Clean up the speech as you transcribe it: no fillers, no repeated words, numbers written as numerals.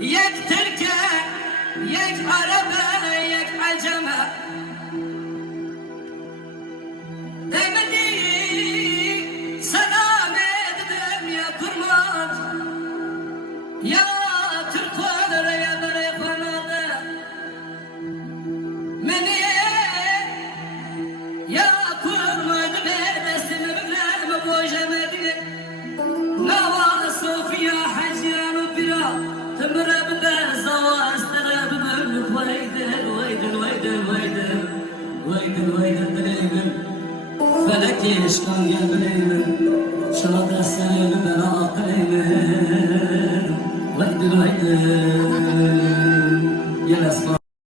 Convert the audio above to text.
يك تركه يك عربه يك عجمه دمدي سلام دم يا كرمات يا تركوان يا بري قناده من يا كرمات بسم بغلام بوجه مدينه نوا صوفيا حجران وبرا تمرب بزواج ترب من ويدن ويدن ويدن ويدن ويدن ويدن بليمن فلك يشكن يا بليمن شاط السلام بلا قليمن ويدن ويدن يا الاسماء